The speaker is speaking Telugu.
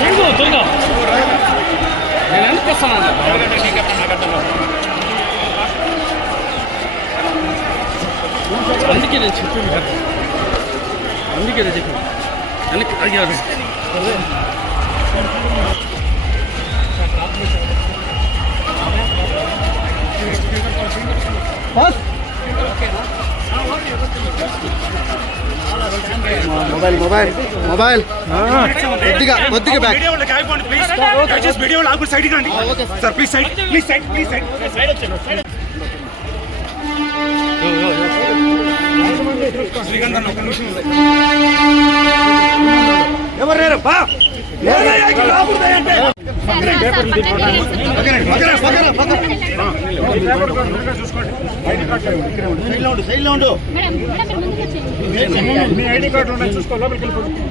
జరుగు త్వరగా నేను ఎందుకు వస్తాను అందుకే నేను చెప్పింది కదా. అందుకే నేను చెప్పింది వెనక్కి తగ్గారు మొబైల్ మొబైల్ మొబైల్. కొద్దిగా కొద్దిగా బ్యాక్ మీడియా వాళ్ళకి ఆగిపోండి ప్లీజ్ దయచేసి మీడియా వాళ్ళు ఆగురు సైడ్కి రండి. Sir please side please side please side శ్రీగంధం ఒక నిమిషం. ఉంది. ఎవరు లేరు? బా పక్కనే, పక్కనే, పక్కనే. మీ ఐడి కార్డు చూసుకో లోపలికి వెళ్ళిపోండి